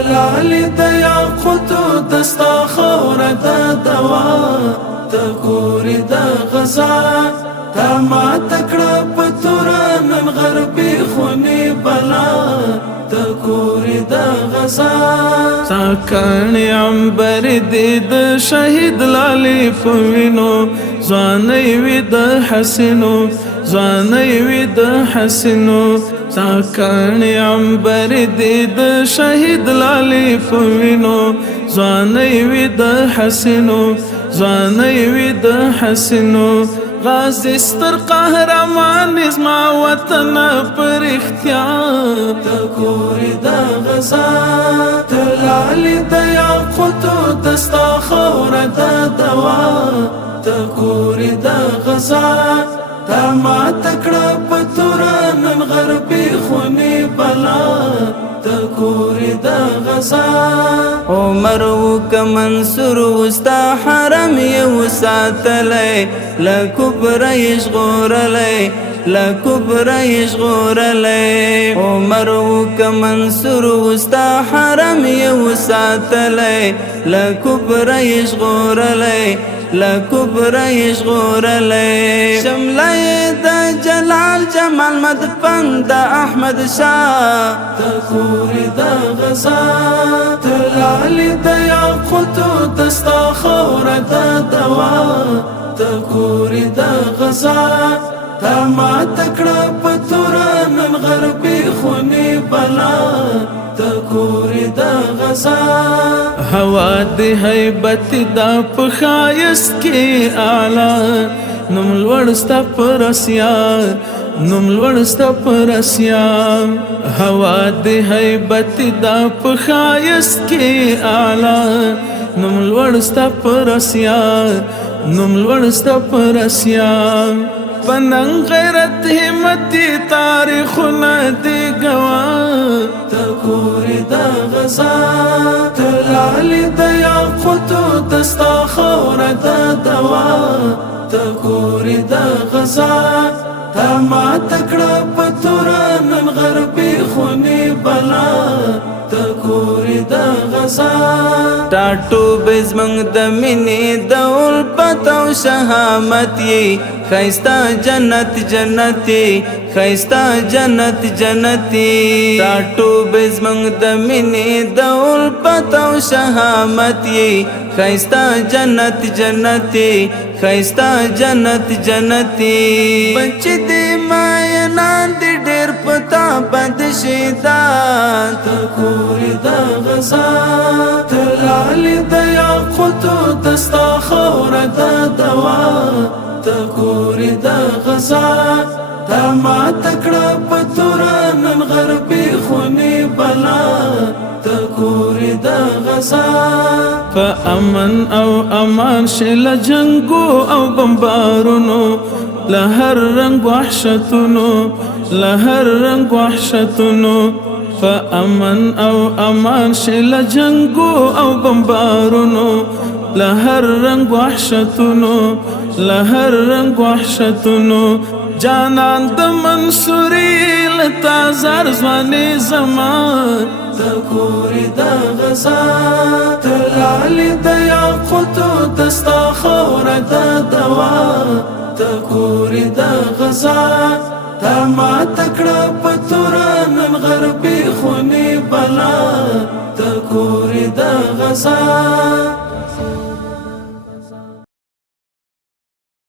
تلالی د یاقوتو دستا خوره د دوا تکوری د غزا تا ما تکړه په توره نن غربي خونی بلا تکوری د غزا ساکانی عنبر دی د شهید لالی پوینو ځواني وي د حسینو ځواني وي د حسینو ساکانی عنبر دی د شهید لالی پوینو ځواني وي د حسینو ځواني وي د حسینو غازی ستر قهرمان زما وطن پر اختیار تکوری د غزا تلالی د یاقوتو دستا خوره د دوا تکوری د غزا تا ما تکړه په توره نن غربي خونی بلا تکوری د غزا عمر وک منصور وستا حرم یو ساتلی لکبر یشغورلی لکبر یشغورلی عمر وک منصور وستا حرم یو ساتلی لکبر یشغورلی لکبر یشغورلی شملای د جلال جمال مدفن د احمد شاه تکوری د غزا تلالی د یاقوتو دستا خوره د دوا تکوری د غزا تا ما تکړه په توره نن غربي خونی بلا تکوری د غزا هوا د هیبت دا په ښایست کې اعلی نوم لوړ ستا پر اسیار نوم لوړ ستا پر اسیار هوا د هیبت دا په ښایست کې اعلی نوم لوړ ستا پر اسیار نوم لوړ ستا پر اسیار پننګ غیرت همت تاریخونه دی ګوا تکوری د غزا تلالی د یاقوتو دستا خوره د دوا تکوری د غزا تا ما تکړه په توره نن غربي خونی بلا تکوری د غزا ټاټو بزمنګ د مینې د الفت او شهامت یې خیستا جنت جنتی خیستا جنت جنتی ټاټو بزمنګ د مینې د الفت او شهامت یې خیستا جنت جنتی خیستا جنت جنتی بچ دې ماینان دې ډېر پتا بد شیدا تکوری د غزا تلالی د یاقوتو دستا خوره د دوا تکوری د غزا تا ما تکړه په توره نن غربي خونی بلا تکوری د غزا په امن او امان شل جنگو او بمبارونو لهر رنگ وحشتونو لهر رنگ وحشتونو فامن او امان شل جنگو او بمبارونو لهر رنگ وحشتونو لهر رنگ وحشتونو جانان د منصوری لتا زر ځواني زمان تکوری د غزا تلالی د یاقوتو دستا خوره د دوا تکوری د غزا تا ما تکړه په توره نن غربي خونی بلا تکوری د غزا